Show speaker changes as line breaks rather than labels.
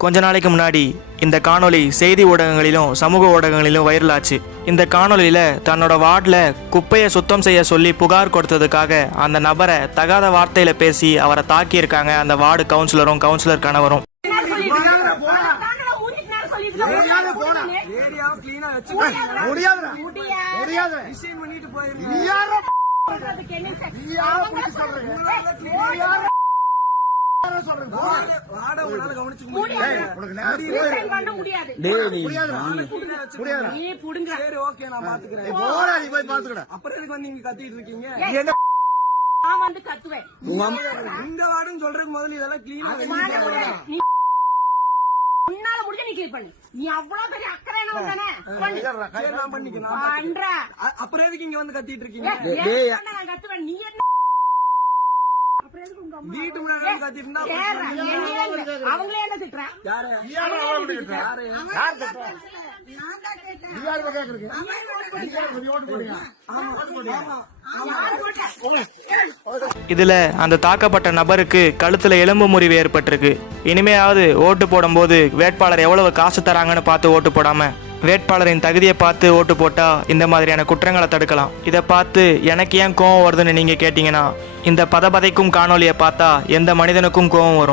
கொஞ்ச நாளைக்கு முன்னாடி இந்த காணொலி செய்தி ஊடகங்களிலும் சமூக ஊடகங்களிலும் வைரல் ஆச்சு இந்த காணொலியில் தன்னோட வார்டில் குப்பையை சுத்தம் செய்ய சொல்லி புகார் கொடுத்ததுக்காக அந்த நபரை தகாத வார்த்தையில் பேசி அவரை தாக்கியிருக்காங்க அந்த வார்டு கவுன்சிலரும் கவுன்சிலர் கணவரும்.
முடியாது
அப்புறம் எதுக்கு வந்து நீங்க கத்திட்டு இருக்கீங்க?
நான் வந்து கத்துவேன்.
இந்த வார்டுன்னு சொல்றதுக்கு முதல்ல இதெல்லாம்.
நீ உன்னால முடிஞ்ச நீ clear பண்ணு. நீ அவ்வளவு பெரிய அக்கறை தானே பண்ற.
அப்புறம் எதுக்கு இங்க வந்து கத்திட்டு இருக்கீங்க?
நான் கத்துவேன். நீ என்ன
போடுங்க
இதுல அந்த தாக்கப்பட்ட நபருக்கு கழுத்துல எலும்பு முறிவு ஏற்பட்டிருக்கு. இனிமையாவது ஓட்டு போடும்போது வேட்பாளர் எவ்வளவு காசு தராங்கன்னு பார்த்து ஓட்டு போடாம வேட்பாளரின் தகுதியை பார்த்து ஓட்டு போட்டா இந்த மாதிரியான குற்றங்களை தடுக்கலாம். இதை பார்த்து எனக்கு ஏன் கோவம் வருதுன்னு நீங்க கேட்டீங்கன்னா இந்த பதபதைக்கும் காணொலியை பார்த்தா எந்த மனிதனுக்கும் கோவம் வரும்.